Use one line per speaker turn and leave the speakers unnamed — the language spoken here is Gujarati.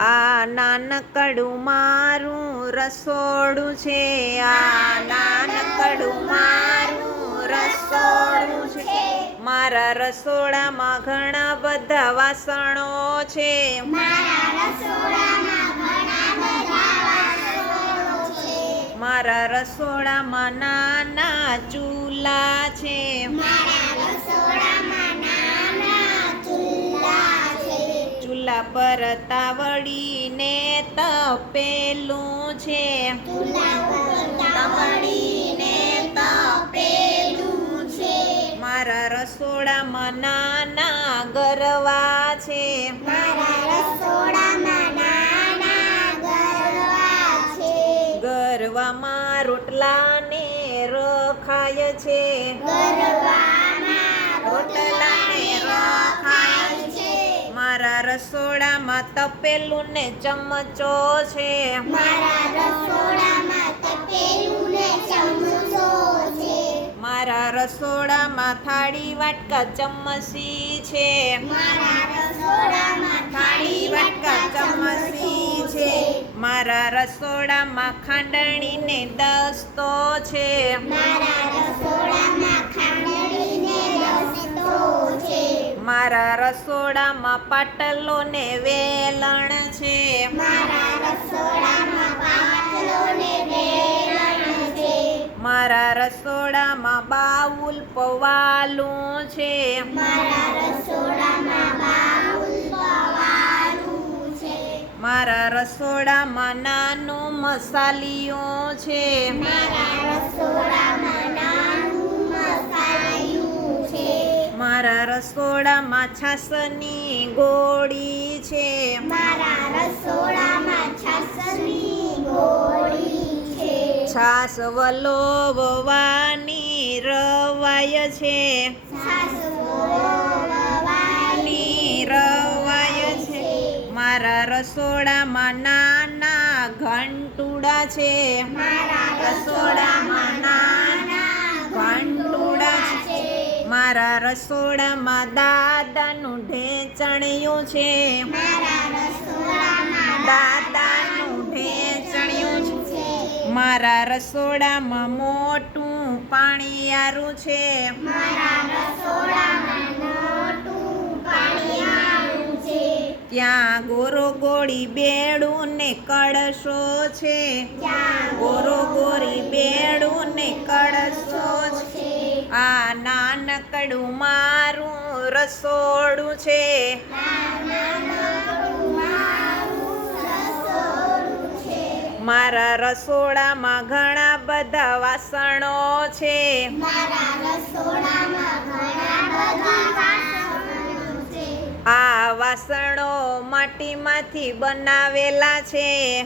આ નાનકડું મારું રસોડું છે. આ નાનકડું મારું રસોડું છે. મારા રસોડામાં ઘણા બધા વાસણો છે. મારા રસોડામાં નાના ચૂલા છે. મારા પર તાવડીને તપેલું છે. મારા રસોડામાં નાના ગરવા છે. ગરવામાં રોટલાને રખાય છે. રોટલાને રખાય છે મારા રસોડામાં તપેલું ને ચમચો છે. મારા રસોડામાં થાળી વાટકા ચમચી છે. થાળી વાટકા ચમચી છે. મારા રસોડામાં ખાંડણી ને દસ્તો છે. મારા રસોડામાં પાટલો ને વેલણ છે. મારા રસોડામાં બાઉલ પવાલું છે. મારા રસોડામાં નાનું મસાલિયું છે. મારા રસોડામાં છાસની ગોળી છે. મારા છાસ વલોવવાની રવાય છે. ની રવાય છે. મારા રસોડામાં નાના ઘંટુડા છે. રસોડામાં રસોડામાં દાદાનું ઢેંચણિયું છે. દાદાનું ઢેચણિયું છે. મારા રસોડામાં મોટું પાણીયારું છે. ત્યાં ગોરો ગોળી બેડું ને કળશો છે. ગોરો ગોરી બેડું ને કળશો છે. આ નાનકડું મારું રસોડું છે. મારા રસોડામાં ઘણા બધા વાસણો છે. આ વાસણો માટીમાંથી બનાવેલા છે.